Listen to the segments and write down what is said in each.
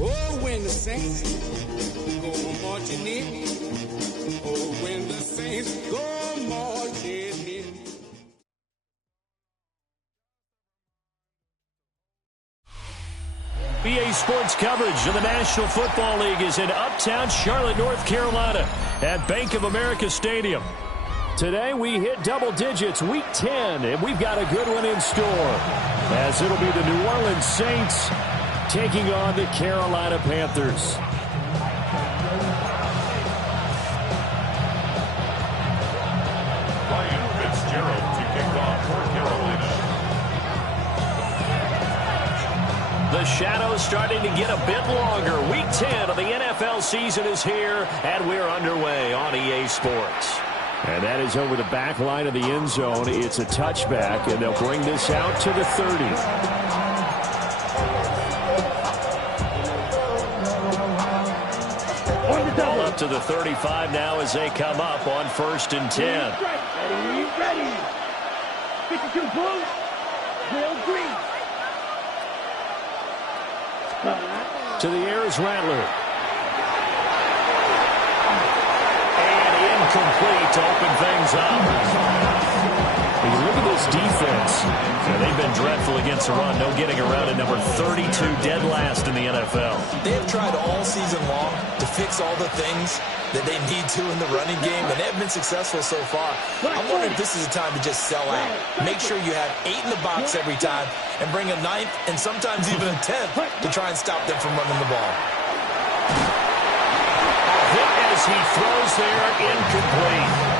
Oh, when the saints go marching in. Oh, when the saints go marching in. EA Sports coverage of the National Football League is in uptown Charlotte, North Carolina at Bank of America Stadium. Today we hit double digits, Week 10, and we've got a good one in store, as it'll be the New Orleans Saints taking on the Carolina Panthers. The shadows starting to get a bit longer. Week 10 of the NFL season is here, and we're underway on EA Sports. And that is over the back line of the end zone. It's a touchback, and they'll bring this out to the 30. Ball up to the 35 now as they come up on 1st and 10. Ready. 52 blue, Will green. To the air is Rattler. And incomplete to open things up. When you look at this defense, they've been dreadful against the run. No getting around it. Number 32, dead last in the NFL. They have tried all season long to fix all the things that they need to in the running game, and they have been successful so far. I'm wondering if this is a time to just sell out. Make sure you have 8 in the box every time and bring a 9th and sometimes even a 10th to try and stop them from running the ball. A hit as he throws there, incomplete.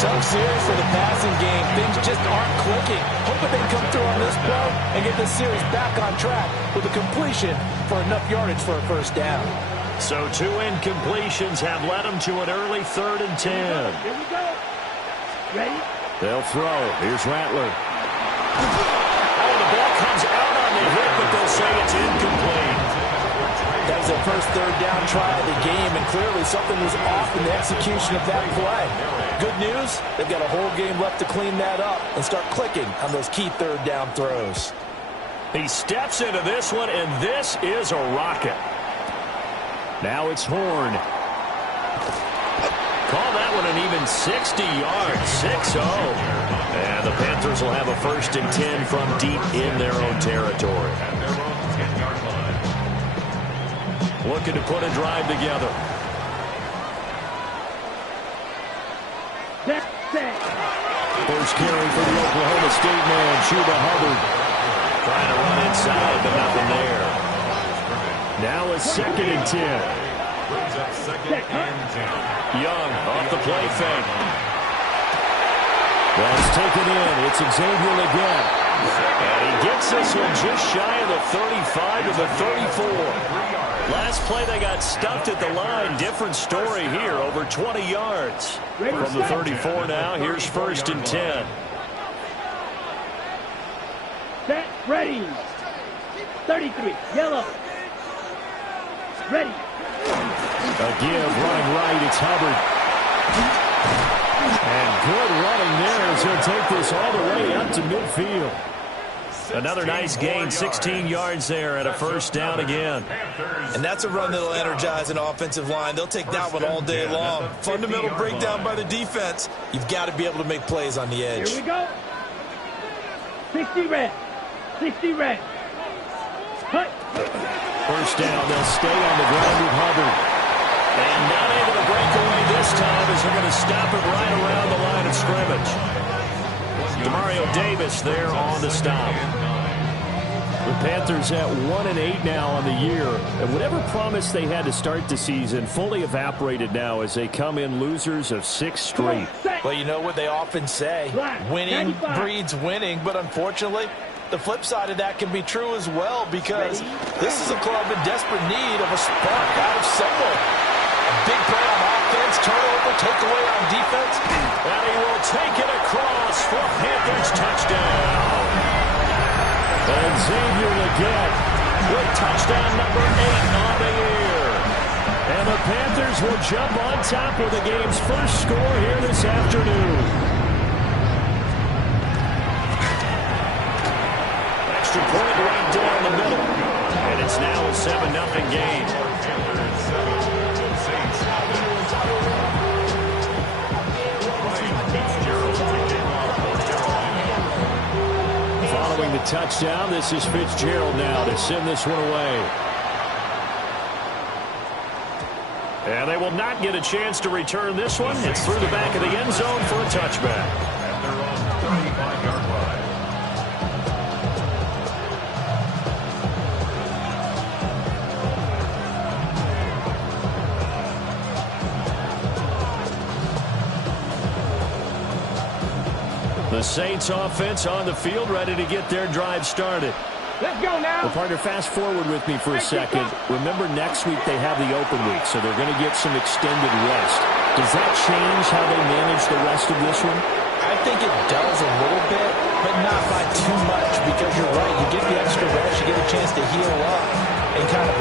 Tough series for the passing game. Things just aren't clicking. Hoping they can come through on this play and get this series back on track with a completion for enough yardage for a first down. So 2 incompletions have led them to an early 3rd and 10. Here we go. Ready? They'll throw. Here's Rattler. Oh, the ball comes out on the hit, but they'll say it's incomplete. That was their first 3rd down try of the game, and clearly something was off in the execution of that play. Good news, they've got a whole game left to clean that up and start clicking on those key 3rd down throws. He steps into this one, and this is a rocket. Now it's Horn. Call that one an even 60 yards, 6-0. And the Panthers will have a 1st and 10 from deep in their own territory. Looking to put a drive together. First carry for the Oklahoma State man, Chuba Hubbard. Trying to run inside, but nothing there. Now a 2nd and 10. Young off the play fake. That's taken in. It's Xavier again. And he gets this one just shy of the 35 to the 34. Last play they got stuffed at the line. Different story here. Over 20 yards. From the 34 now, here's 1st and 10. Set, ready. 33, yellow. Ready. A give, running right, it's Hubbard. And good running there as he'll take this all the way up to midfield. Another nice gain, 16 yards there at a 1st down again. And that's a run that'll energize an offensive line. They'll take that one all day long. Fundamental breakdown by the defense. You've got to be able to make plays on the edge. Here we go. 60 red. 60 red. Cut. 1st down, they'll stay on the ground with Hubbard. And not able to break away this time as they're going to stop it right around the line of scrimmage. Demario Davis there on the stop. The Panthers at 1-8 now on the year. And whatever promise they had to start the season fully evaporated now as they come in losers of 6 straight. Well, you know what they often say, winning breeds winning, but unfortunately, the flip side of that can be true as well, because this is a club in desperate need of a spark out of somewhere. A big play on offense, turnover, takeaway on defense. And he will take it across for Panthers touchdown. And Xavier again with touchdown number 8 on the year. And the Panthers will jump on top with the game's first score here this afternoon. Point right down the middle. And it's now a 7-0 game. Following the touchdown. This is Fitzgerald now to send this one away. And they will not get a chance to return this one. It's through the back of the end zone for a touchback. At their own 35-yard line. The Saints offense on the field, ready to get their drive started. Let's go now. Well, partner, fast forward with me for a second. Remember, next week they have the open week, so they're going to get some extended rest. Does that change how they manage the rest of this one? I think it does a little bit, but not by too much, because you're right. You get the extra rest, you get a chance to heal up and kind of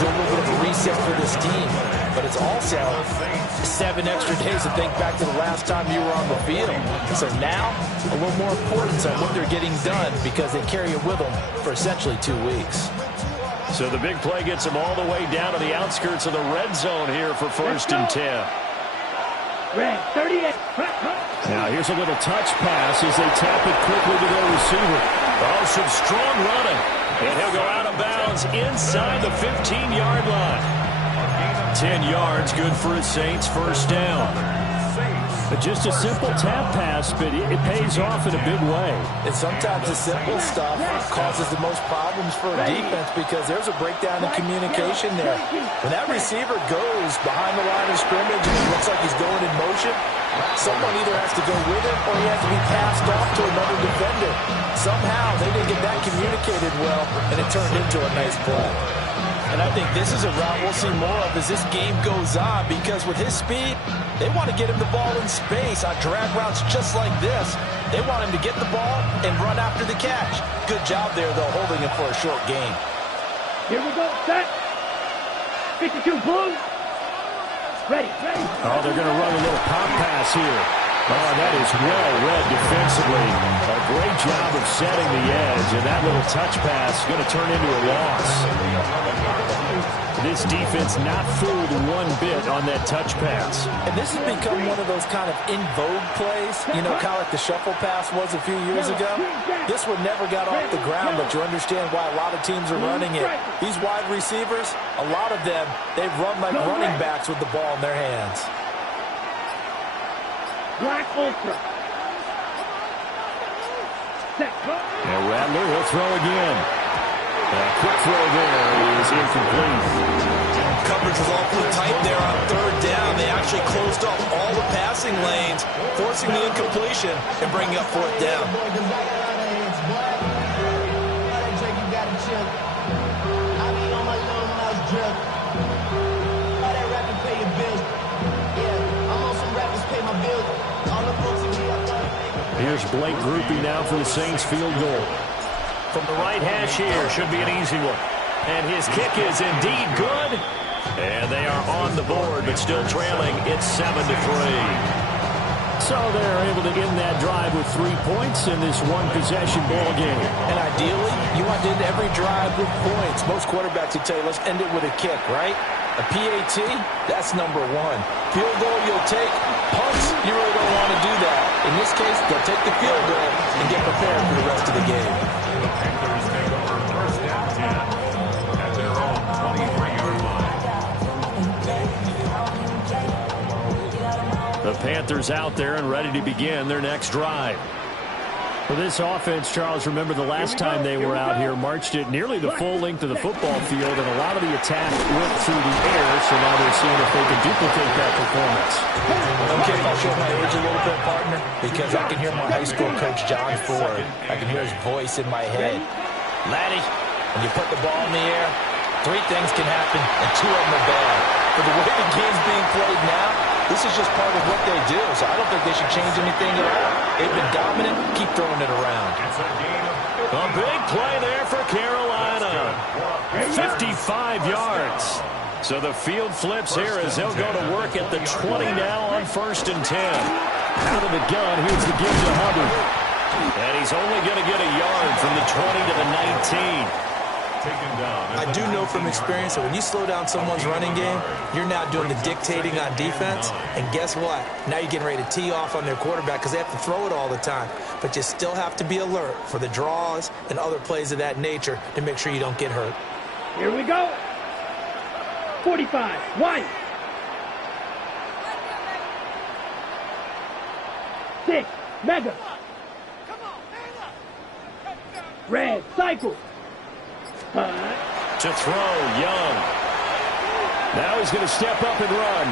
do a little bit of a reset for this team. But it's also 7 extra days to think back to the last time you were on the field. So now, a little more importance on what they're getting done, because they carry it with them for essentially 2 weeks. So the big play gets them all the way down to the outskirts of the red zone here for 1st and 10. Red, 38. Now here's a little touch pass as they tap it quickly to their receiver. Oh, some strong running. And he'll go out of bounds inside the 15-yard line. 10 yards, good for a Saints first down. Just a simple tap pass, but it pays off in a big way. And sometimes the simple stuff causes the most problems for a defense, because there's a breakdown in communication there. When that receiver goes behind the line of scrimmage and it looks like he's going in motion, someone either has to go with him or he has to be passed off to another defender. Somehow they didn't get that communicated well, and it turned into a nice play. And I think this is a route we'll see more of as this game goes on, because with his speed, they want to get him the ball in space on drag routes just like this. They want him to get the ball and run after the catch. Good job there, though, holding him for a short game. Here we go. Set. 52 blue. Ready. Oh, they're going to run a little pop pass here. Oh, that is well read defensively. A great job of setting the edge, and that little touch pass is going to turn into a loss. This defense not fooled one bit on that touch pass. And this has become one of those kind of in vogue plays, you know, kind of like the shuffle pass was a few years ago. This one never got off the ground, but you understand why a lot of teams are running it. These wide receivers, a lot of them, they run like running backs with the ball in their hands. Black Ultra. Set. And Rattler will throw again. A quick throw there is incomplete. Coverage was awfully tight there on 3rd down. They actually closed off all the passing lanes, forcing the incompletion and bringing up 4th down. Here's Blake Groupie now for the Saints field goal. From the right hash here, should be an easy one. And his kick is indeed good. And they are on the board, but still trailing. It's 7-3. So they're able to end that drive with 3 points in this one-possession ball game. And ideally, you want to end every drive with points. Most quarterbacks would tell you, let's end it with a kick, right? A PAT, that's number 1. Field goal you'll take. Punts, you really don't want to do that. In this case, they'll take the field goal and get prepared for the rest of the game. The Panthers take over 1st and 10 at their own 23-yard line. The Panthers out there and ready to begin their next drive. For this offense, Charles, remember the last time they were out here, marched it nearly the full length of the football field, and a lot of the attack went through the air, so now they're seeing if they can duplicate that performance. Okay, I'll show my age a little bit, partner, because I can hear my high school coach, John Ford. I can hear his voice in my head. Laddie, when you put the ball in the air, 3 things can happen, and 2 of them are bad. For the way the game's being played now, this is just part of what they do, so I don't think they should change anything at all. They've been dominant. Keep throwing it around. A big play there for Carolina. 55 yards. So the field flips here as they'll go to work at the 20 now on 1st and 10. Out of the gun, here's the give to Hubbard. And he's only going to get a yard from the 20 to the 19. taken down. I do know from experience that when you slow down someone's running game, you're now doing the dictating on defense. And guess what? Now you're getting ready to tee off on their quarterback because they have to throw it all the time. But you still have to be alert for the draws and other plays of that nature to make sure you don't get hurt. Here we go. 45. 1. 6. Mega. Red. Cycle. To throw, Young. Now he's going to step up and run.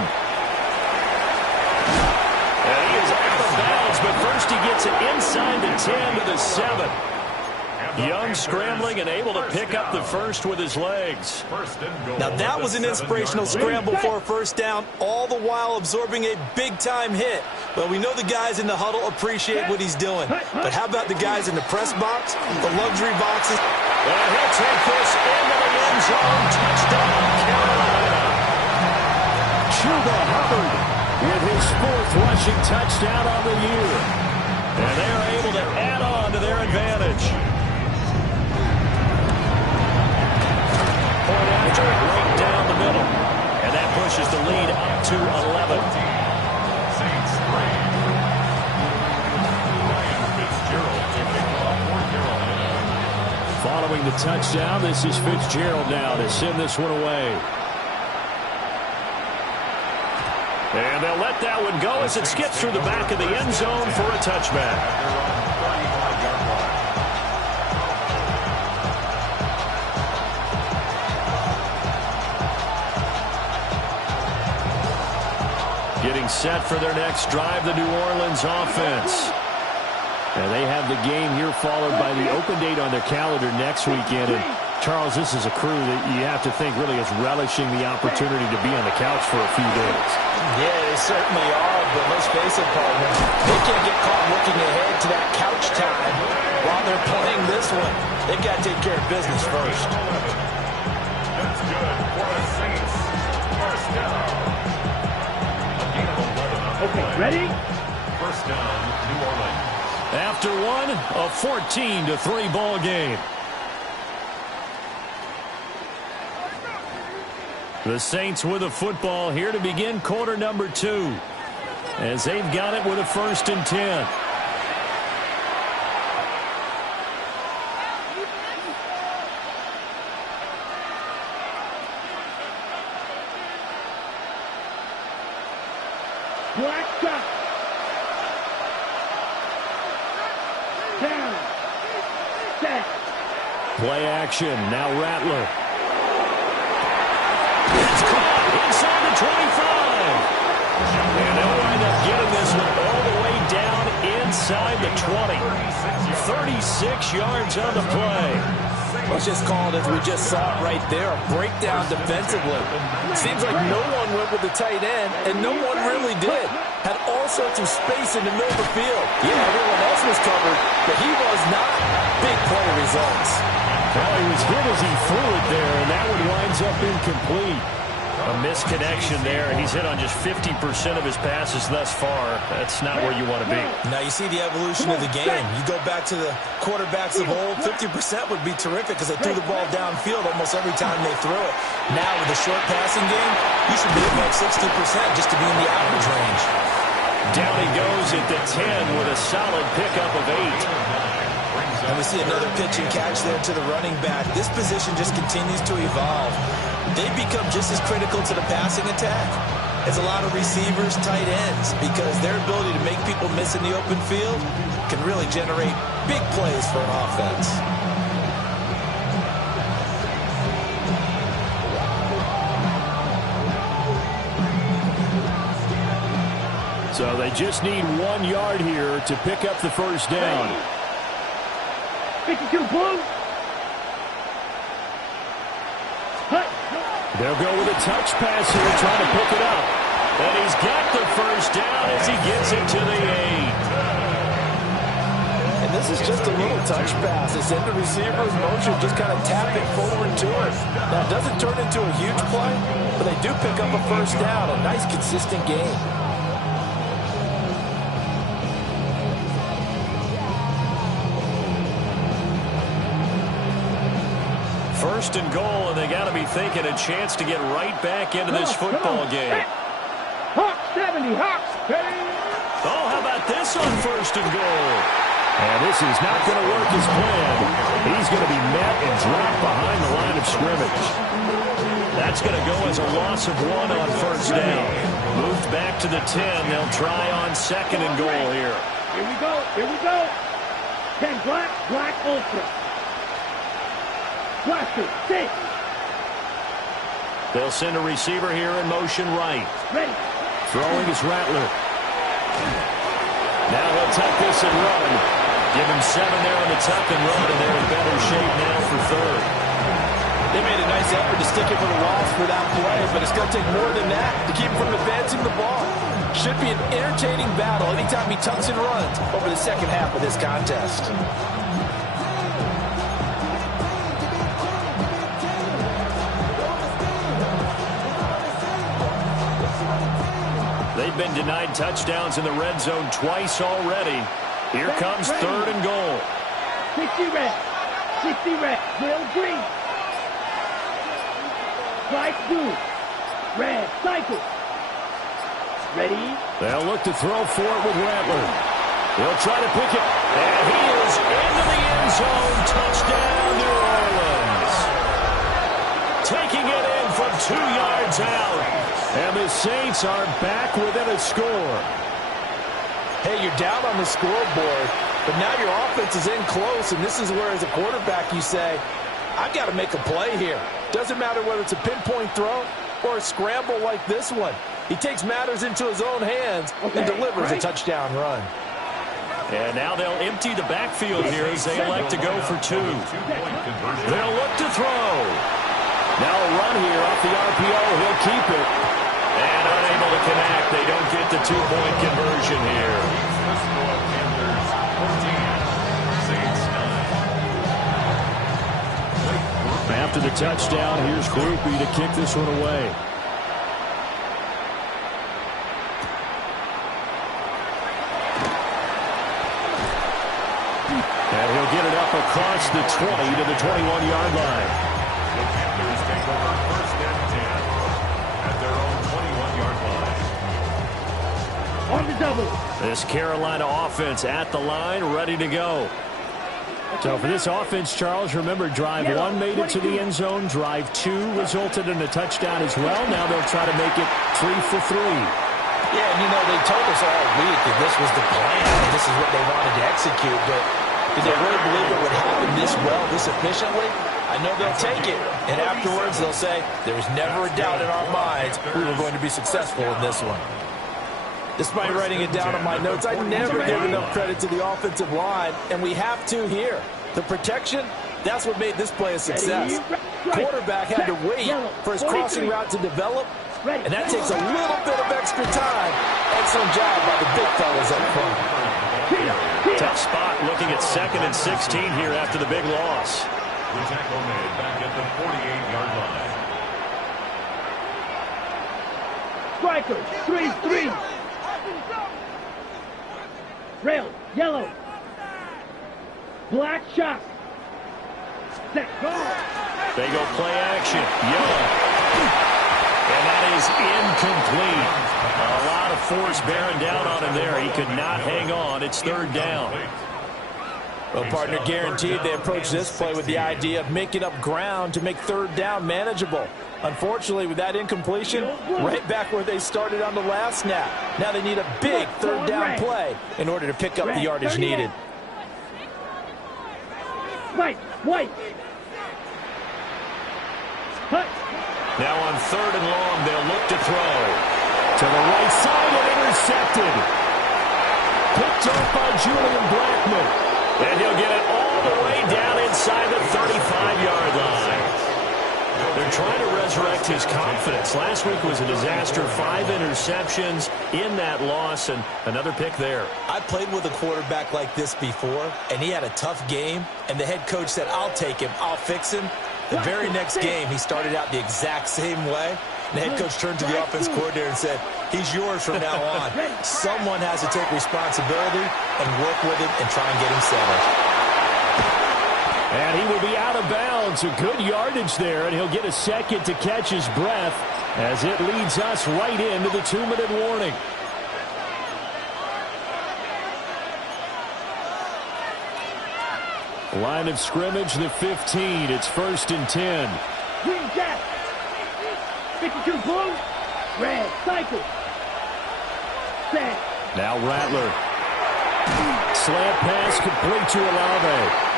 And he is out of bounds, but first he gets it inside the 10 to the 7. Young scrambling and able to pick up the first with his legs. Now that was an inspirational scramble for a first down, all the while absorbing a big-time hit. Well, we know the guys in the huddle appreciate what he's doing. But how about the guys in the press box, the luxury boxes? And he'll take this into the end zone. Touchdown, Carolina. Chuba Hubbard with his 4th rushing touchdown on the year. And they're able to add on to their advantage. Point after right down the middle. And that pushes the lead up to 11. Saints 3. Ryan Fitzgerald to kick off for Carolina. Following the touchdown, this is Fitzgerald now to send this one away. And they'll let that one go as it skips through the back of the end zone for a touchback. Getting set for their next drive, the New Orleans offense. And they have the game here followed by the open date on their calendar next weekend. And Charles, this is a crew that you have to think really is relishing the opportunity to be on the couch for a few days. Yeah, they certainly are, but let's face it, partner. They can't get caught looking ahead to that couch time while they're playing this one. They've got to take care of business first. That's good for the Saints. First down. A gain of 11 on the Okay, play. ready? First down, New Orleans. After one, a 14-3 ball game. The Saints with a football here to begin quarter number 2. As they've got it with a 1st and 10. Black shot. Down. Set. Play action. Now Rattler. It's caught inside the 25. And they'll wind up getting this one all the way down inside the 20. 36 yards on the play. Let's just call it as we just saw it right there, a breakdown defensively. It seems like no one went with the tight end, and no one really did. Had all sorts of space in the middle of the field. Yeah, everyone else was covered, but he was not. Big play results. Well, he was hit as he threw it there, and that one winds up incomplete. A misconnection there, and he's hit on just 50% of his passes thus far. That's not where you want to be. Now you see the evolution of the game. You go back to the quarterbacks of old, 50% would be terrific because they threw the ball downfield almost every time they threw it. Now with the short passing game, you should be above 60% just to be in the average range. Down he goes at the 10 with a solid pickup of 8. And we see another pitch and catch there to the running back. This position just continues to evolve. They become just as critical to the passing attack as a lot of receivers, tight ends, because their ability to make people miss in the open field can really generate big plays for an offense. So they just need 1 yard here to pick up the first down. 52 blue. Hut. They'll go with a touch pass here, trying to pick it up. And he's got the first down as he gets it to the 8. And this is just a little touch pass. They send the receiver in motion, just kind of tap it forward to him. Now, it doesn't turn into a huge play, but they do pick up a first down. A nice, consistent game. First and goal, and they got to be thinking a chance to get right back into this football game. Hawks 70, Hawks. Oh, how about this on first and goal? And this is not going to work as planned. He's going to be met and dropped behind the line of scrimmage. That's going to go as a loss of 1 on first down. Moved back to the 10. They'll try on second and goal here. Here we go, here we go. 10 black, black ultra. Blaster, 6. They'll send a receiver here in motion right. Ready. Throwing is Rattler. Now he'll tuck this and run. Give him 7 there on the tuck and run, and they're in better shape now for third. They made a nice effort to stick it for the loss for that play, but it's going to take more than that to keep him from advancing the ball. Should be an entertaining battle anytime he tucks and runs over the second half of this contest. They've been denied touchdowns in the red zone twice already. Here comes third and goal. 60 red. 60 red. Will green. Slide blue. Red. Cycle. Ready. They'll look to throw for it with Rattler. He'll try to pick it. And he is into the end zone. Touchdown, New Orleans. Taking it in from 2 yards out. And the Saints are back within a score. Hey, you're down on the scoreboard, but now your offense is in close, and this is where, as a quarterback, you say, I've got to make a play here. Doesn't matter whether it's a pinpoint throw or a scramble like this one. He takes matters into his own hands and delivers a touchdown run. And now they'll empty the backfield here as they elect to go for 2. They'll look to throw. Now a run here off the RPO. He'll keep it. And unable to connect. They don't get the 2-point conversion here. After the touchdown, here's Groupie to kick this one away. And he'll get it up across the 20 to the 21-yard line. The Panthers take over first and 10 at their own 21-yard line. On the double. This Carolina offense at the line, ready to go. So for this offense, Charles, remember, drive 1 made it to the end zone. Drive 2 resulted in a touchdown as well. Now they'll try to make it 3 for 3. Yeah, and you know, they told us all week that this was the plan, and this is what they wanted to execute, but did they really believe it would happen this well, this efficiently? I know they'll take it, and afterwards they'll say, there was never a doubt in our minds we were going to be successful in this one. Despite writing it down on my notes, I never give enough credit to the offensive line, and we have to here. The protection, that's what made this play a success. Quarterback had to wait for his crossing route to develop, and that takes a little bit of extra time. Excellent job by the big fellas up front. Tough spot looking at 2nd and 16 here after the big loss. The tackle made back at the 48-yard line. Strikers, 3-3. Rail, yellow. Black shot. Set, go. They go play action. Yellow. And that is incomplete. A lot of force bearing down on him there. He could not hang on. It's 3rd down. Well, partner, guaranteed they approach this play with the idea of making up ground to make 3rd down manageable. Unfortunately, with that incompletion, right back where they started on the last snap. Now they need a big 3rd down play in order to pick up the yardage needed. White. Now on 3rd and long, they'll look to throw. To the right side and intercepted. Picked up by Julian Blackmon. And he'll get it all the way down inside the 35-yard line. They're trying to resurrect his confidence. Last week was a disaster. 5 interceptions in that loss, and another pick there. I played with a quarterback like this before, and he had a tough game, and the head coach said, I'll take him, I'll fix him. The very next game, he started out the exact same way. The head coach turned to the offense coordinator and said, he's yours from now on. Someone has to take responsibility and work with him and try and get him settled. And he will be out of bounds. A good yardage there, and he'll get a second to catch his breath as it leads us right into the 2-minute warning. Line of scrimmage, the 15. It's 1st and 10. Green jack. 52 blue. Red cycle. Set. Now Rattler. Slant pass complete to Olave.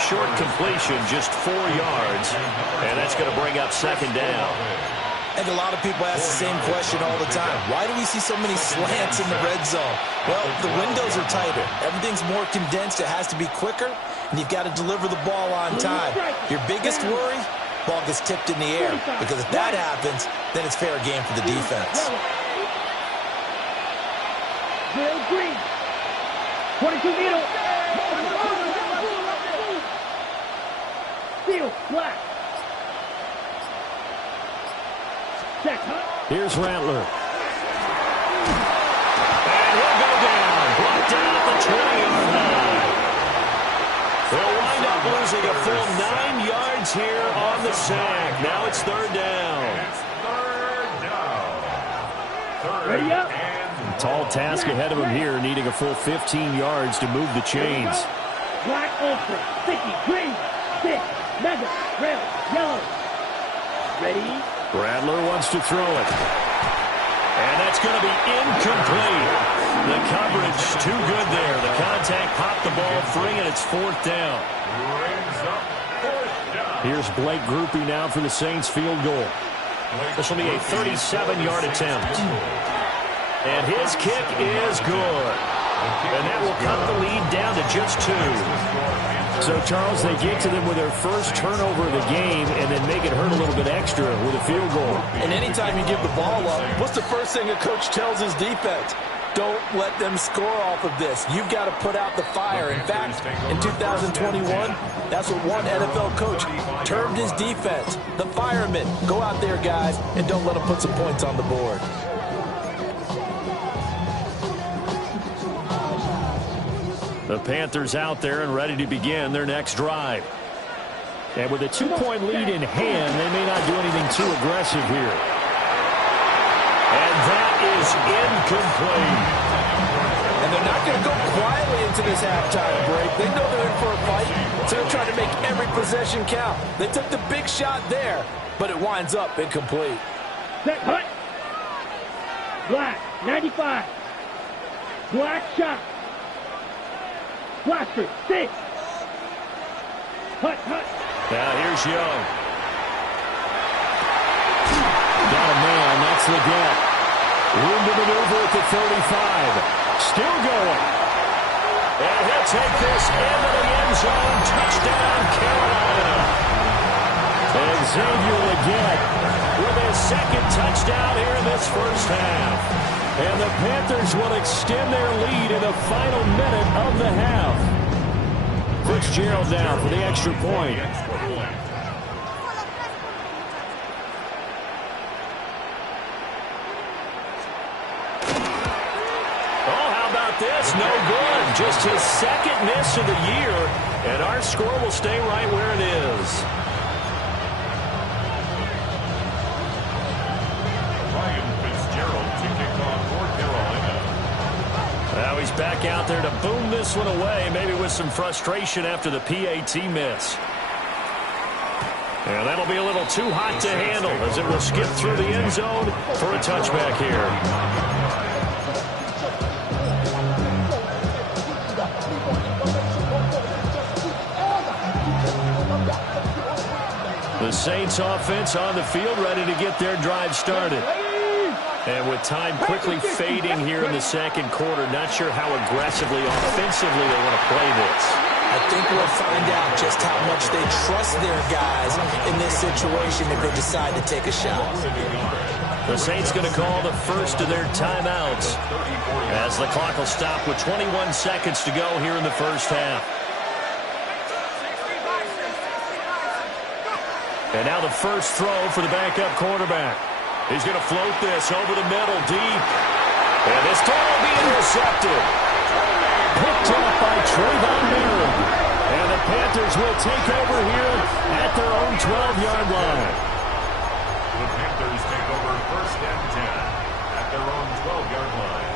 Short completion, just 4 yards. And that's going to bring up 2nd down. And a lot of people ask the same question all the time. Why do we see so many slants in the red zone? Well, the windows are tighter. Everything's more condensed. It has to be quicker, and you've got to deliver the ball on time. Your biggest worry, ball gets tipped in the air, because if that happens, then it's fair game for the defense. Bill Green. 22 needle. Steel black. Check, huh? Here's Rattler. And he'll go down. Brought down at the 20-yard line. They'll wind up losing a full 9 yards here on the sack. Now it's 3rd down. It's 3rd down. Ready up. Tall task ahead of him here, needing a full 15 yards to move the chains. Black ultra. Sticky. Green. Stick. Mega. Red. Yellow. Ready. Rattler wants to throw it. And that's going to be incomplete. The coverage too good there. The contact popped the ball free, and it's 4th down. Here's Blake Groupie now for the Saints field goal. This will be a 37-yard attempt. And his kick is good. And that will cut the lead down to just 2. So, Charles, they get to them with their first turnover of the game and then make it hurt a little bit extra with a field goal. And anytime you give the ball up, what's the first thing a coach tells his defense? Don't let them score off of this. You've got to put out the fire. In fact, in 2021, that's what one NFL coach termed his defense. The firemen. Go out there, guys, and don't let them put some points on the board. The Panthers out there and ready to begin their next drive. And with a 2-point lead in hand, they may not do anything too aggressive here. And that is incomplete. And they're not going to go quietly into this halftime break. They know they're in for a fight, so they're trying to make every possession count. They took the big shot there, but it winds up incomplete. Set. Hut. Black. 95. Black shot. Blaster, 6. Hut, hut. Now here's Young. Got a man, that's the gap. Room to maneuver at the 35. Still going. And he'll take this into the end zone. Touchdown, Carolina. And Xavier Legette with his 2nd touchdown here in this first half. And the Panthers will extend their lead in the final minute of the half. Fitzgerald down for the extra point. Oh, how about this? No good. Just his 2nd miss of the year. And our score will stay right where it is. Now he's back out there to boom this one away, maybe with some frustration after the PAT miss. And that'll be a little too hot to handle as it will skip through the end zone for a touchback here. The Saints offense on the field ready to get their drive started. And with time quickly fading here in the 2nd quarter, not sure how aggressively, offensively they want to play this. I think we'll find out just how much they trust their guys in this situation if they decide to take a shot. The Saints going to call the first of their timeouts as the clock will stop with 21 seconds to go here in the first half. And now the first throw for the backup quarterback. He's going to float this over the middle deep. And this throw will be intercepted. Picked off by Trayvon Merritt. And the Panthers will take over here at their own 12-yard line. The Panthers take over 1st and 10 at their own 12-yard line.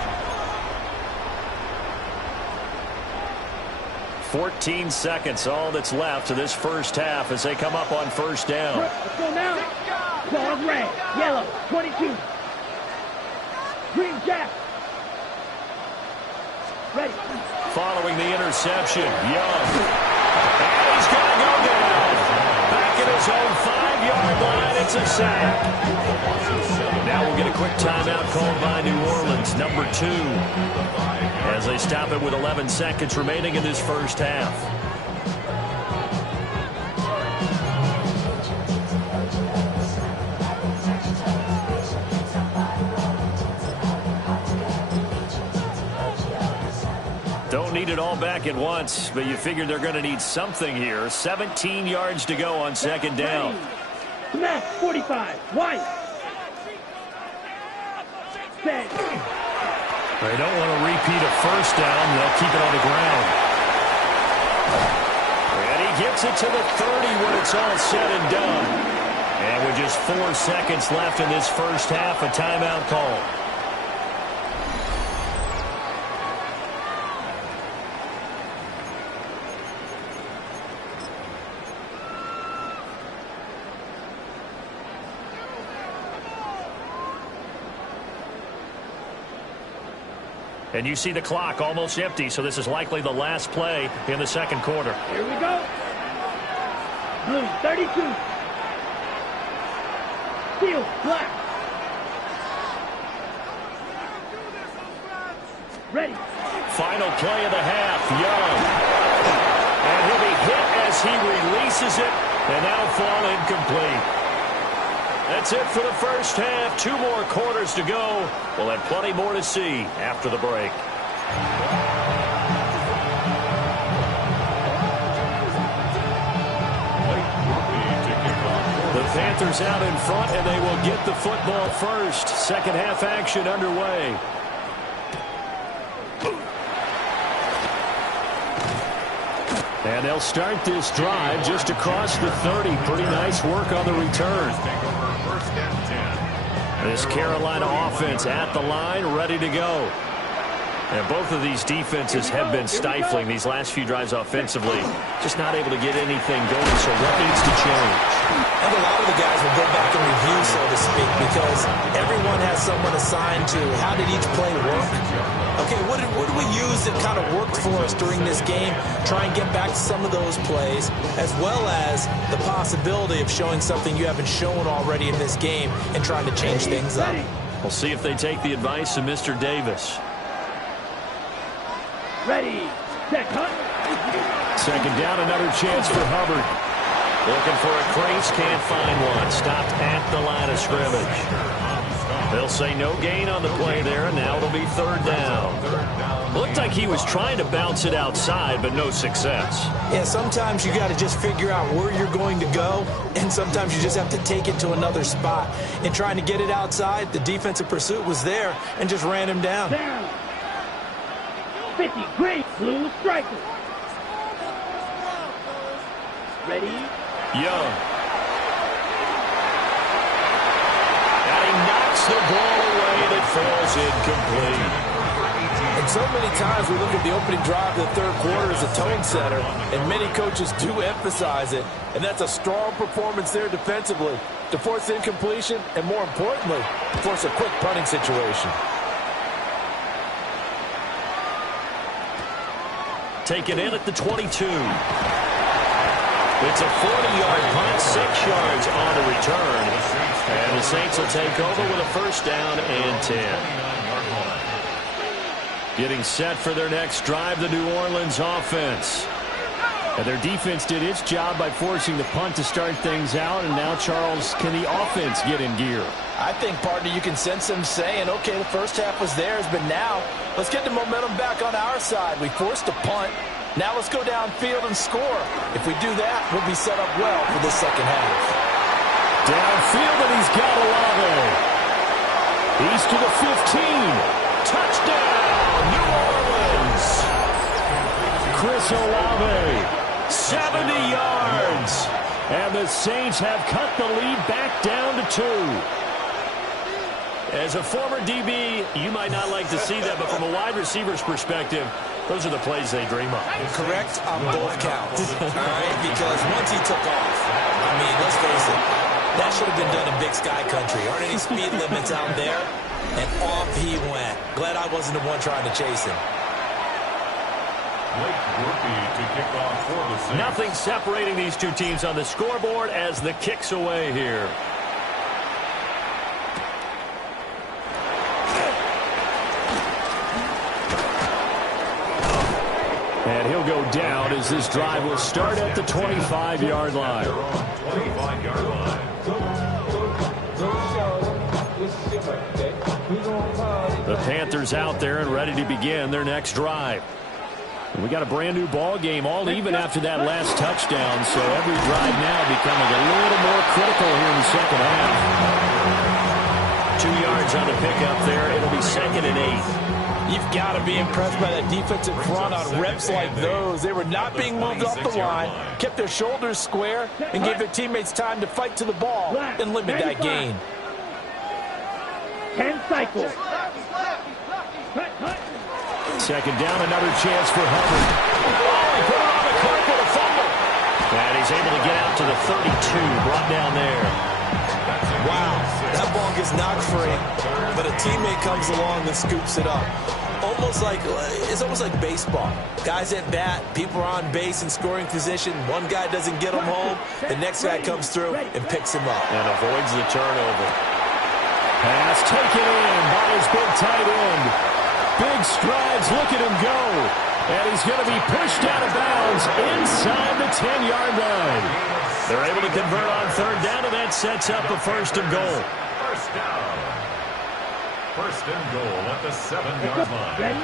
14 seconds, all that's left to this first half as they come up on 1st down. Let's go now. Ball red, yellow, 22. Green jack. Ready. Following the interception, Young. And he's going to go down. Back at his own 5-yard line, it's a sack. Now we'll get a quick timeout called by New Orleans, number 2. As they stop it with 11 seconds remaining in this first half. Don't need it all back at once, but you figure they're going to need something here. 17 yards to go on 2nd down. Smash 45. White. Set. They don't want to repeat a 1st down. They'll keep it on the ground. And he gets it to the 30 when it's all said and done. And with just 4 seconds left in this first half, a timeout call. And you see the clock almost empty, so this is likely the last play in the 2nd quarter. Here we go. Blue 32. Steel black. Ready. Final play of the half, Young. And he'll be hit as he releases it, and that'll fall incomplete. That's it for the first half. 2 more quarters to go. We'll have plenty more to see after the break. The Panthers out in front, and they will get the football first. 2nd half action underway. And they'll start this drive just across the 30. Pretty nice work on the return. This Carolina offense at the line, ready to go. And both of these defenses have been stifling these last few drives offensively. Just not able to get anything going, so what needs to change? And a lot of the guys will go back and review, so to speak, because everyone has someone assigned to how did each play work. Okay, what did we use that kind of worked for us during this game? Try and get back to some of those plays, as well as the possibility of showing something you haven't shown already in this game and trying to change things up. We'll see if they take the advice of Mr. Davis. Ready. Set. Cut. 2nd down, another chance for Hubbard. Looking for a crease, can't find one. Stopped at the line of scrimmage. They'll say no gain on the play there, and now it'll be 3rd down. Looked like he was trying to bounce it outside, but no success. Yeah, sometimes you got to just figure out where you're going to go, and sometimes you just have to take it to another spot. In trying to get it outside, the defensive pursuit was there and just ran him down. 50, green, blue striker. Ready? Young. And he knocks the ball away that falls incomplete. And so many times we look at the opening drive of the 3rd quarter as a tone setter, and many coaches do emphasize it, and that's a strong performance there defensively to force incompletion and, more importantly, force a quick punting situation. Taken in at the 22. It's a 40-yard punt, 6 yards on the return. And the Saints will take over with a 1st down and 10. Getting set for their next drive, the New Orleans offense. And their defense did its job by forcing the punt to start things out. And now, Charles, can the offense get in gear? I think, partner, you can sense them saying, okay, the first half was theirs, but now let's get the momentum back on our side. We forced a punt. Now let's go downfield and score. If we do that, we'll be set up well for the second half. Downfield, and he's got Olave. He's to the 15. Touchdown, New Orleans. Chris Olave, 70 yards. And the Saints have cut the lead back down to 2. As a former DB, you might not like to see that, but from a wide receiver's perspective, those are the plays they dream of. Correct on both counts, all right? Because once he took off, I mean, let's face it, that should have been done in Big Sky Country. Aren't any speed limits out there? And off he went. Glad I wasn't the one trying to chase him. To kick off for the Saints. Nothing separating these two teams on the scoreboard as the kick's away here. And he'll go down as this drive will start at the 25-yard line. 25-yard line. The Panthers out there and ready to begin their next drive. We got a brand new ball game, all even after that last touchdown, so every drive now becoming a little more critical here in the second half. 2 yards on the pickup there. It'll be 2nd and 8. You've got to be impressed by that defensive front on reps like those. They were not being moved off the line, kept their shoulders square, and gave their teammates time to fight to the ball and limit that gain. 10 cycles. Second down, another chance for Hubbard. Oh, he put it on the carpet, a fumble. And he's able to get out to the 32, brought down there. Wow, that ball gets knocked free, but a teammate comes along and scoops it up. It's almost like baseball. Guys at bat, people are on base in scoring position. One guy doesn't get him home, the next guy comes through and picks him up. And avoids the turnover. Pass taken in by his big tight end. Big strides, look at him go. And he's going to be pushed out of bounds inside the 10-yard line. They're able to convert on third down, and that sets up a 1st and goal. First down. 1st and goal at the 7-yard line.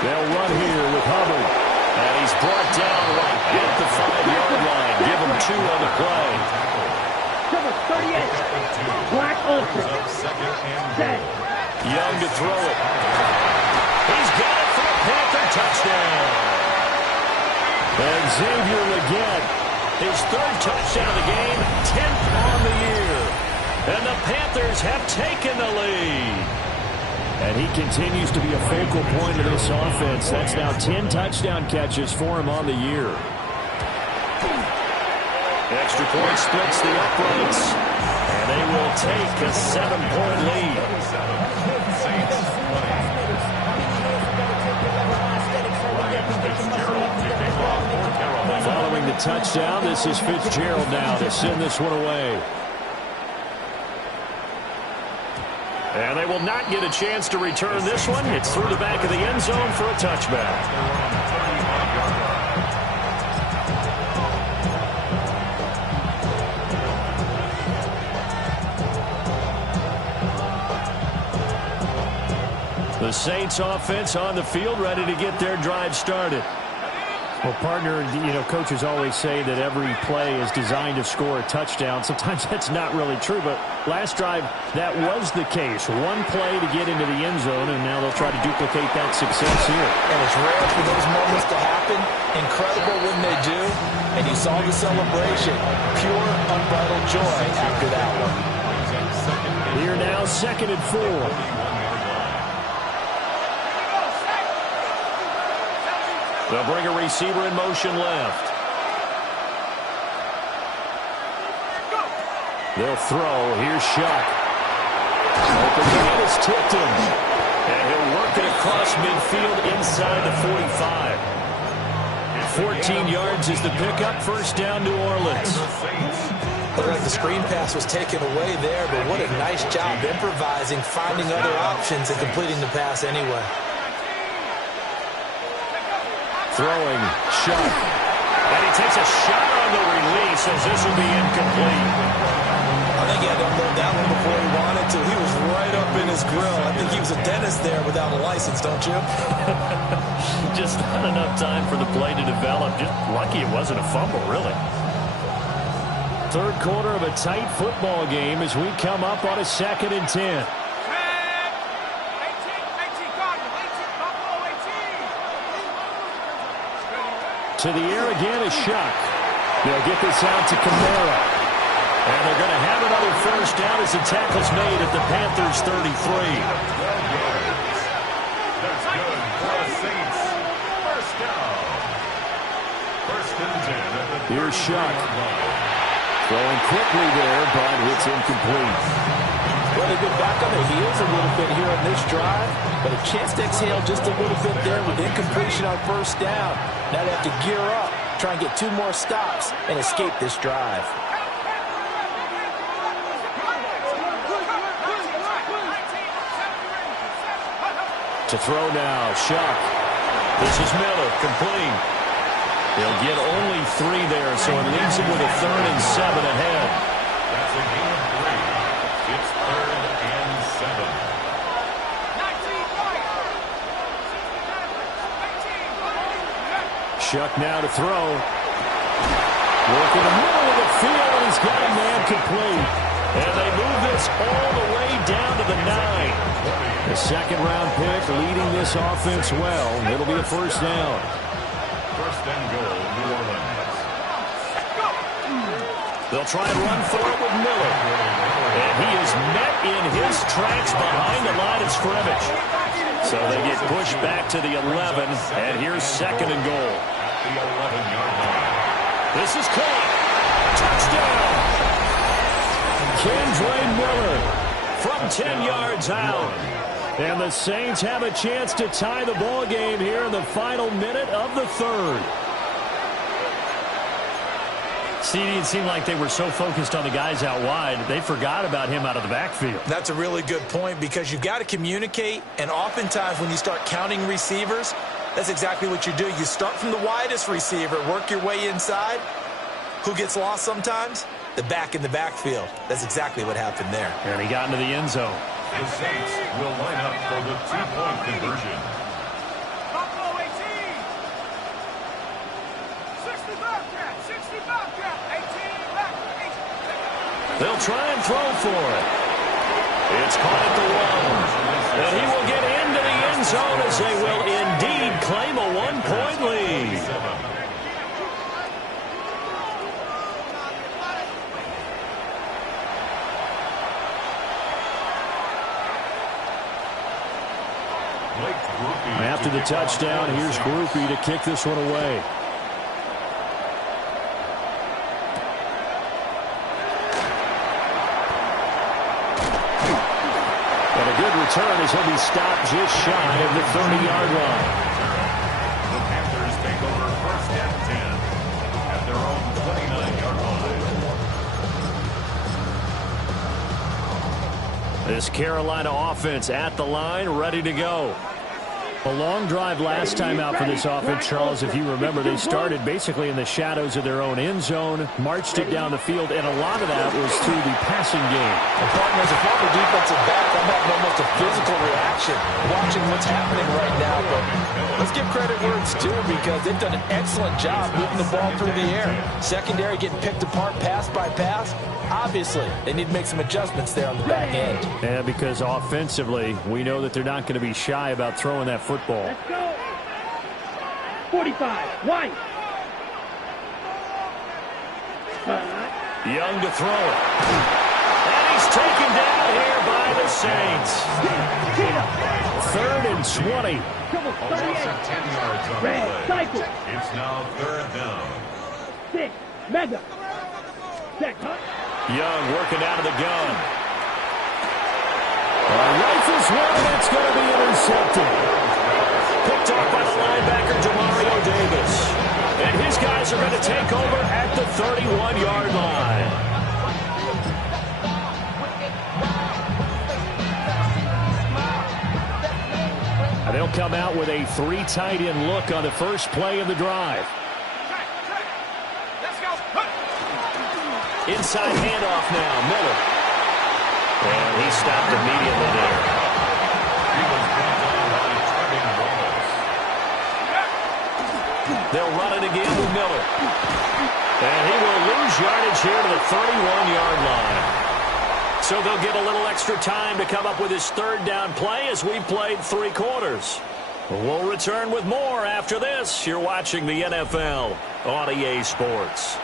They'll run here with Hubbard. And he's brought down right at the 5-yard line. Give him 2 on the play. Number 38. Black Ultra. Set. Young to throw it. He's got it for a Panther touchdown. And Xavier Legette, his 3rd touchdown of the game, 10th on the year. And the Panthers have taken the lead. And he continues to be a focal point of this offense. That's now 10 touchdown catches for him on the year. Extra point splits the uprights. And they will take a 7-point lead. Following the touchdown, this is Fitzgerald now to send this one away. And they will not get a chance to return this one. It's through the back of the end zone for a touchback. The Saints offense on the field, ready to get their drive started. Well, partner, coaches always say that every play is designed to score a touchdown. Sometimes that's not really true, but last drive, that was the case. One play to get into the end zone, and now they'll try to duplicate that success here. And it's rare for those moments to happen. Incredible when they do. And you saw the celebration. Pure, unbridled joy after that one. Here now, 2nd and 4. They'll bring a receiver in motion left. They'll throw. Here's Shuck. Open man is tipped him. And he'll work it across midfield inside the 45. 14 yards is the pickup. 1st down, New Orleans. Looked like the screen pass was taken away there, but what a nice job improvising, finding other options, and completing the pass anyway. Throwing, Shuck. And he takes a shot on the release as this will be incomplete. I think he had to unload that one before he wanted to. He was right up in his grill. I think he was a dentist there without a license, don't you? Just not enough time for the play to develop. Just lucky it wasn't a fumble, really. 3rd quarter of a tight football game as we come up on a 2nd and 10. To the air again is Shuck. They'll get this out to Kamara. And they're going to have another first down as the tackle's made at the Panthers' 33. That's good for the Saints. First down. First and 10. Here's Shuck. Throwing quickly there, but it's incomplete. Well, they've been back on their heels a little bit here on this drive, but a chance to exhale just a little bit there with incompletion on first down. Now they have to gear up, try and get 2 more stops, and escape this drive. To throw now, Shuck. This is Miller, complete. They'll get only 3 there, so it leaves them with a 3rd and 7 ahead. That's a gain of 3. It's 3rd and 7. Shuck now to throw. Work in the middle of the field, and he's got a man complete. And they move this all the way down to the 9. The second-round pick leading this offense well. It'll be a first down. First and goal, New Orleans. They'll try and run for it with Miller. And he is met in his tracks behind the line of scrimmage. So they get pushed back to the 11, and here's second and goal. The 11-yard line. This is caught. Touchdown! Kendra Miller from 10 yards out. And the Saints have a chance to tie the ball game here in the final minute of the 3rd. CD, it seemed like they were so focused on the guys out wide, they forgot about him out of the backfield. That's a really good point because you've got to communicate, and oftentimes when you start counting receivers, that's exactly what you do. You start from the widest receiver, work your way inside. Who gets lost sometimes? The back in the backfield. That's exactly what happened there. And he got into the end zone. The Saints will line up for the 2-point conversion. They'll try and throw for it. It's caught at the 1. And he will get into the end zone as they will indeed claim a 1-point lead. After the touchdown, here's Groupie to kick this one away. And a good return as he'll be stopped just shy of the 30-yard line. The Panthers take over first and 10 at their own 29-yard line. This Carolina offense at the line, ready to go. A long drive last time out for this offense, Charles. If you remember, they started basically in the shadows of their own end zone, marched it down the field, and a lot of that was through the passing game. And partner, as a former defensive back, I'm having almost a physical reaction watching what's happening right now. But let's give credit where it's due because they've done an excellent job moving the ball through the air. Secondary getting picked apart pass by pass. Obviously, they need to make some adjustments there on the back end. Yeah, because offensively, we know that they're not going to be shy about throwing that football. Let's go. 45. White. Young to throw it. And he's taken down here by the Saints. 3rd and 20. Almost at 10 yards on the Red, play. cycle. It's now 3rd down. 6. Mega. Check, huh? Young working out of the gun. Rifles one, that's going to be intercepted. Picked off by the linebacker, Demario Davis. And his guys are going to take over at the 31-yard line. They'll come out with a 3 tight end look on the first play of the drive. Inside handoff now, Miller. And he stopped immediately there. He was brought down by Trevin Wallace. They'll run it again with Miller. And he will lose yardage here to the 31-yard line. So they'll get a little extra time to come up with his 3rd down play as we've played 3 quarters. We'll return with more after this. You're watching the NFL on EA Sports.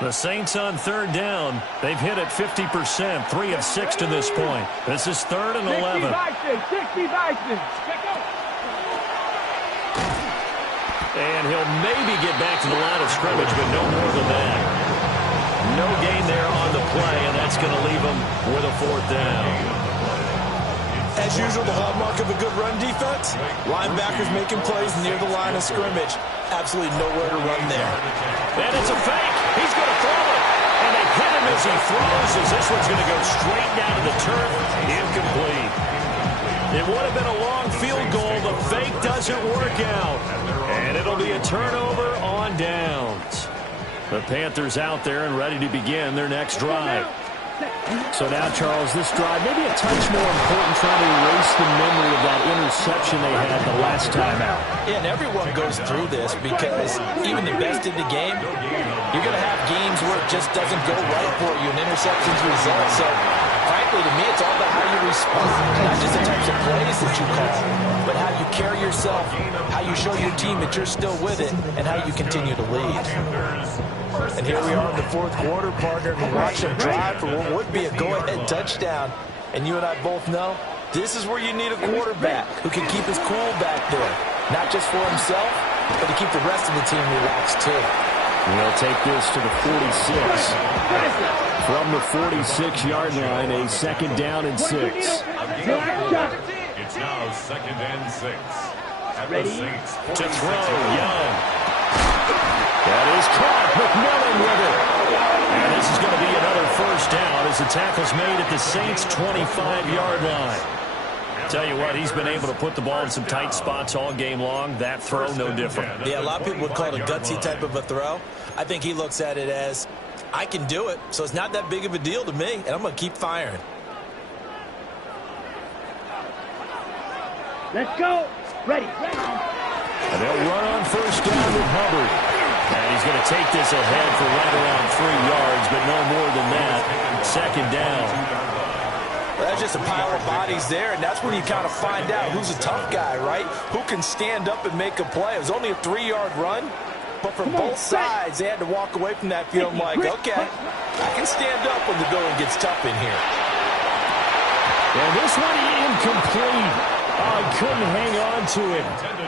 The Saints on third down. They've hit it 50%, 3 of 6 to this point. This is 3rd and 11. 60 Bison. And he'll maybe get back to the line of scrimmage, but no more than that. No gain there on the play, and that's going to leave him with a 4th down. As usual, the hallmark of a good run defense, linebackers making plays near the line of scrimmage. Absolutely nowhere to run there. And it's a fake. He's going to throw it. And they hit him as he throws, as this one's going to go straight down to the turf. Incomplete. It would have been a long field goal. The fake doesn't work out. And it'll be a turnover on downs. The Panthers out there and ready to begin their next drive. So now, Charles, this drive maybe a touch more important, trying to erase the memory of that interception they had the last time out. Yeah, and everyone goes through this because even the best in the game, you're going to have games where it just doesn't go right for you, and interceptions result. So, frankly, to me, it's all about how you respond. Not just the types of plays that you call, but how you carry yourself, how you show your team that you're still with it, and how you continue to lead. And here we are in the 4th quarter, partner, to watch them drive for what would be a go-ahead touchdown. And you and I both know this is where you need a quarterback who can keep his cool back there. Not just for himself, but to keep the rest of the team relaxed, too. And they'll take this to the 46. From the 46-yard line, a 2nd down and 6. It's now 2nd and 6. At the Saints To throw, Young. That is caught. McMillan with it. And this is going to be another 1st down as the tackle's made at the Saints' 25-yard line. Tell you what, he's been able to put the ball in some tight spots all game long. That throw, no different. Yeah, a lot of people would call it a gutsy type of a throw. I think he looks at it as, I can do it, so it's not that big of a deal to me, and I'm going to keep firing. Let's go. Ready. And they'll run on 1st down with Hubbard. And he's going to take this ahead for right around 3 yards, but no more than that. 2nd down. Well, that's just a pile of bodies there, and that's when you kind of find out who's a tough guy, right? Who can stand up and make a play. It was only a 3-yard run, but from both sides, they had to walk away from that field like, okay, I can stand up when the going gets tough in here. And this one incomplete. Oh, he couldn't hang on to it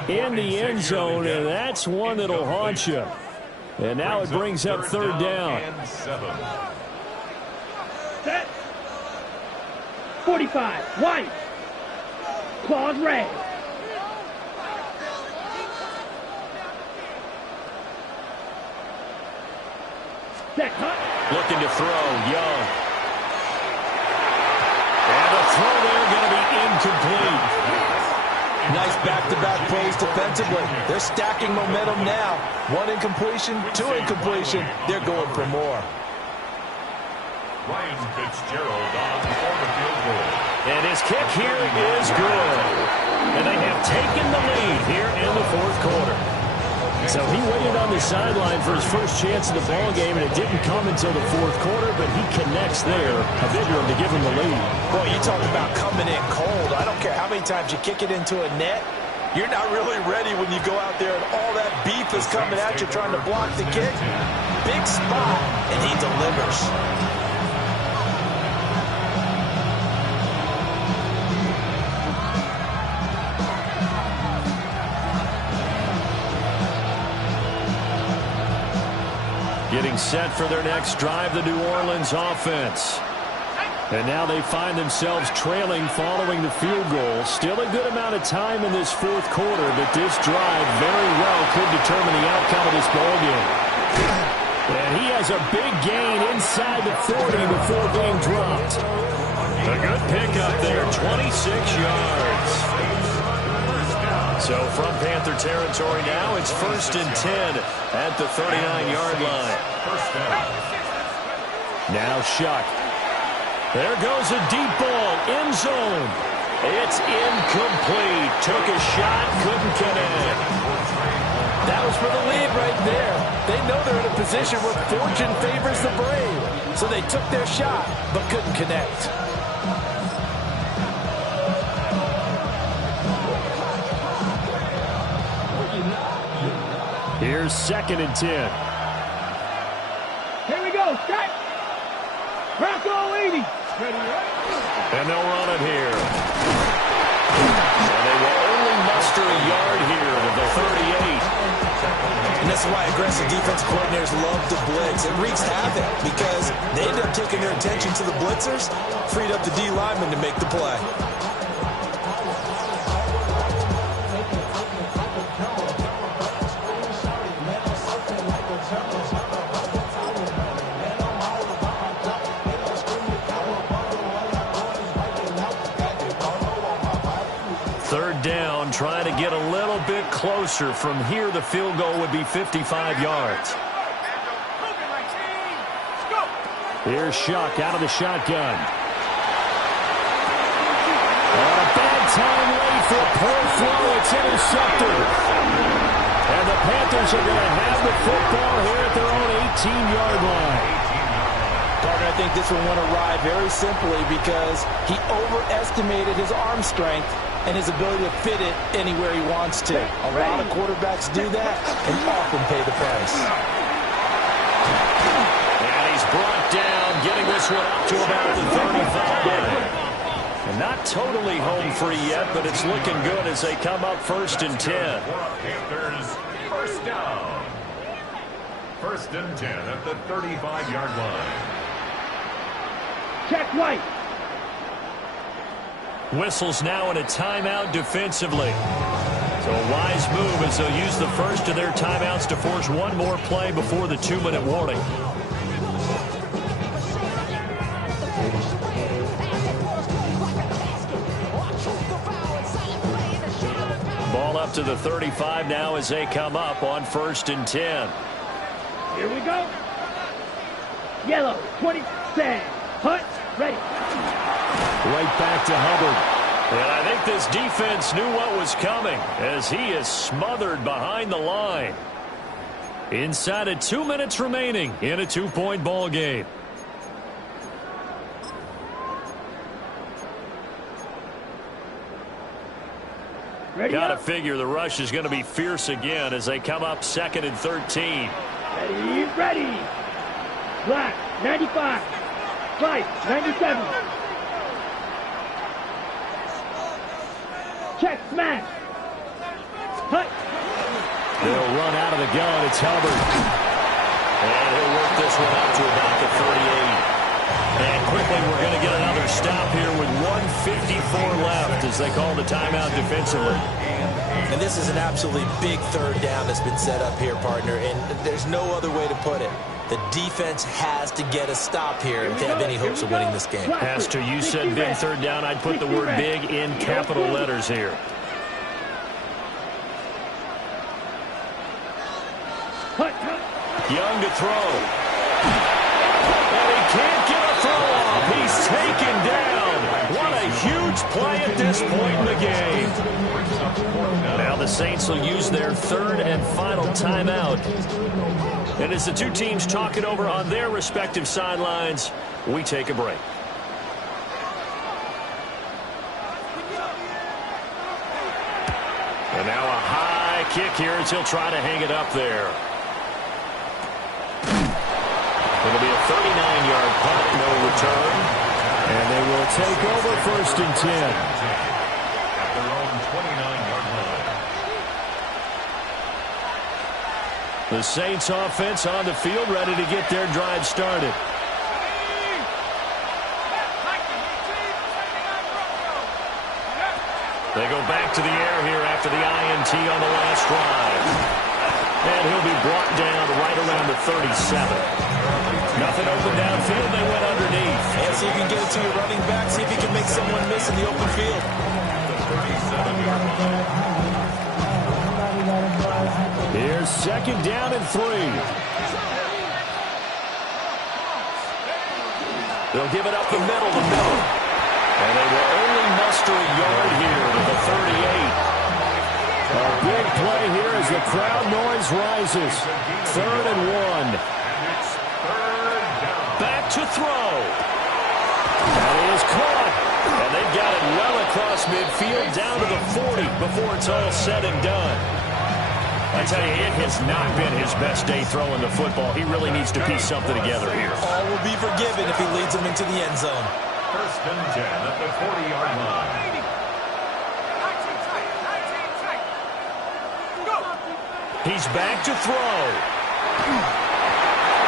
in the end zone, and that's one that'll haunt you. And now it brings up 3rd down. Set. 45. White. Claws red. Set. Hut. Looking to throw. Young. And the throw there going to be incomplete. Nice back-to-back plays defensively. They're stacking momentum now. 1 incompletion, 2 incompletion. They're going for more. Ryan Fitzgerald on for the field goal. And his kick here is good. And they have taken the lead here in the 4th quarter. So he waited on the sideline for his first chance of the ball game, and it didn't come until the 4th quarter, but he connects there. A big one to give him the lead. Boy, you talk about coming in cold. I don't care how many times you kick it into a net. You're not really ready when you go out there and all that beef is coming at you trying to block the kick. Big spot, and he delivers. Getting set for their next drive, the New Orleans offense. And now they find themselves trailing following the field goal. Still a good amount of time in this 4th quarter, but this drive very well could determine the outcome of this ballgame. And he has a big gain inside the 40 before being dropped. A good pickup there, 26 yards. So from Panther territory now, it's 1st and 10 at the 39-yard line. Now Shuck. There goes a deep ball, end zone. It's incomplete. Took a shot, couldn't connect. That was for the lead right there. They know they're in a position where fortune favors the brave. So they took their shot, but couldn't connect. Here's 2nd and 10. Here we go. Strike. Bronco 80. And they'll run it here. And they will only muster a yard here with the 38. And this is why aggressive defensive coordinators love to blitz. It wreaks havoc because they end up taking their attention to the blitzers, freed up the D lineman to make the play. Trying to get a little bit closer. From here, the field goal would be 55 yards. Here's Shuck out of the shotgun. And a bad time late for a poor throw. It's intercepted. And the Panthers are going to have the football here at their own 18-yard line. Partner, I think this one went awry very simply because he overestimated his arm strength and his ability to fit it anywhere he wants to. A lot of quarterbacks do that and often pay the price. And he's brought down, getting this one up to about the 35. And not totally home free yet, but it's looking good as they come up 1st and 10. Panthers, first down. 1st and 10 at the 35-yard line. Check White. Whistles now in a timeout defensively. So a wise move as they'll use the first of their timeouts to force one more play before the 2-minute warning. Ball up to the 35 now as they come up on 1st and 10. Here we go. Yellow, 27. Hunt, ready. Right back to Hubbard. And I think this defense knew what was coming as he is smothered behind the line. Inside of 2 minutes remaining in a 2-point ball game. Gotta figure the rush is going to be fierce again as they come up 2nd and 13. Ready, ready. Black, 95. White, 97. Check, smash. Hut. They'll run out of the gun. It's Hubbard. And he'll work this one out to about the 38. And quickly we're going to get another stop here with 1:54 left as they call the timeout defensively. And this is an absolutely big 3rd down that's been set up here, partner, and there's no other way to put it. The defense has to get a stop here if they have any hopes of winning this game. Pastor, you said big 3rd down. I'd put the word big in capital letters here. Young to throw. And he can't get a throw off. He's taken down. What a huge play at this point in the game. Now the Saints will use their 3rd and final timeout. And as the two teams talk it over on their respective sidelines, we take a break. And now a high kick here as he'll try to hang it up there. It'll be a 39-yard punt, no return. And they will take over 1st and 10. At their own 29-yard line. The Saints offense on the field, ready to get their drive started. They go back to the air here after the INT on the last drive. And he'll be brought down right around the 37. Nothing open downfield. They went underneath. And see if you can get it to your running back. See if you can make someone miss in the open field. Here's 2nd down and 3. They'll give it up the middle. And they will only muster a yard here to the 38. A big play here as the crowd noise rises. 3rd and 1. Back to throw. That is caught. And they've got it well across midfield down to the 40 before it's all said and done. I tell you, it has not been his best day throwing the football. He really needs to piece something together here. All will be forgiven if he leads them into the end zone. 1st and 10 at the 40-yard line. He's back to throw.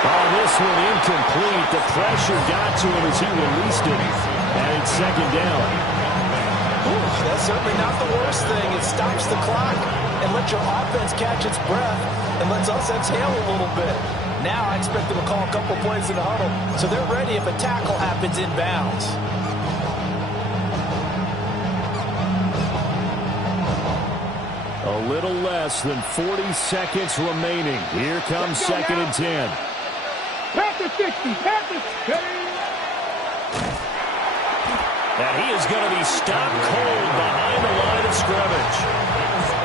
Oh, this one incomplete. The pressure got to him as he released it. And it's 2nd down. Ooh, that's certainly not the worst thing. It stops the clock and lets your offense catch its breath and lets us exhale a little bit. Now I expect them to call a couple plays in the huddle so they're ready if a tackle happens inbounds. A little less than 40 seconds remaining. Here comes 2nd and 10. Panthers 60. Panthers 60. And he is going to be stopped cold behind the line of scrimmage.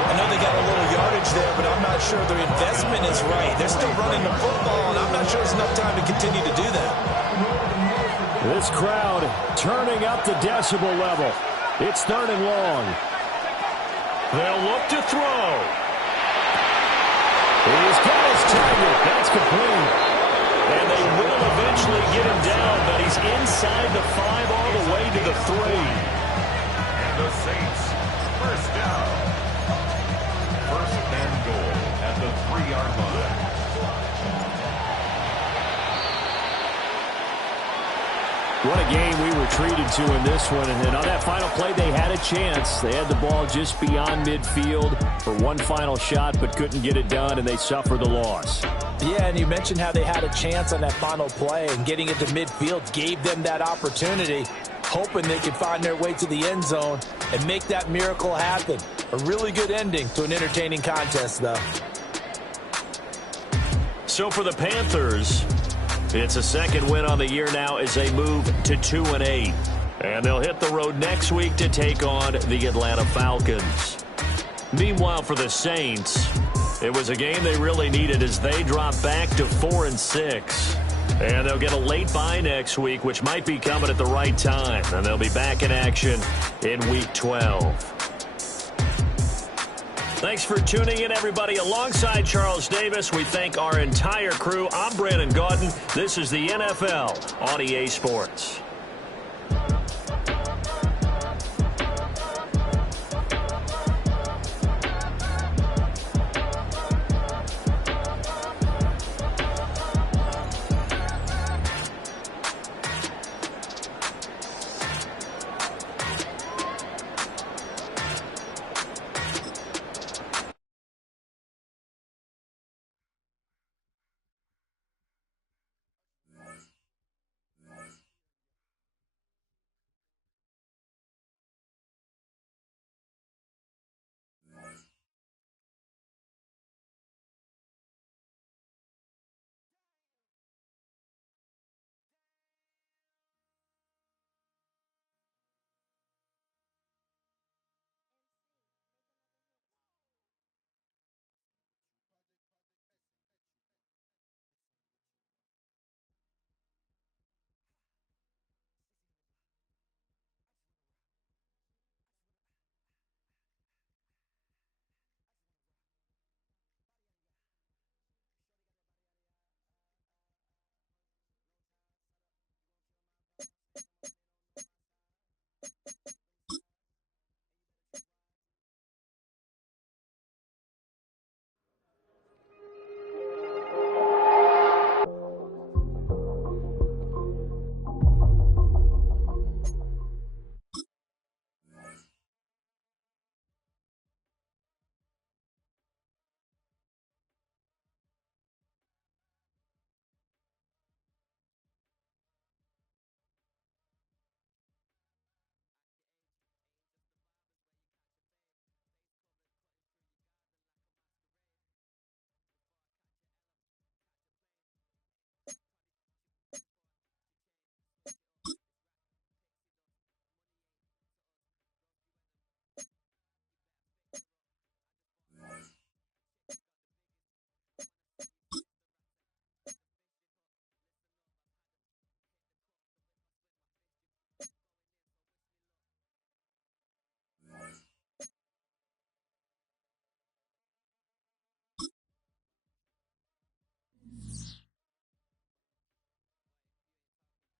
I know they got a little yardage there, but I'm not sure their investment is right. They're still running the football, and I'm not sure there's enough time to continue to do that. This crowd turning up the decibel level. It's 3rd and long. They'll look to throw. He's got his target. That's complete. And they will eventually get him down, but he's inside the 5 all the way to the 3. And the Saints, 1st down. 1st and goal at the 3-yard line. What a game we were treated to in this one. And on that final play, they had a chance. They had the ball just beyond midfield for one final shot, but couldn't get it done, and they suffer the loss. Yeah, and you mentioned how they had a chance on that final play, and getting it to midfield gave them that opportunity, hoping they could find their way to the end zone and make that miracle happen. A really good ending to an entertaining contest, though. So for the Panthers, it's a 2nd win on the year now as they move to 2-8. And they'll hit the road next week to take on the Atlanta Falcons. Meanwhile, for the Saints, it was a game they really needed as they drop back to 4-6. And they'll get a late bye next week, which might be coming at the right time. And they'll be back in action in Week 12. Thanks for tuning in, everybody. Alongside Charles Davis, we thank our entire crew. I'm Brandon Gaudin. This is the NFL on EA Sports.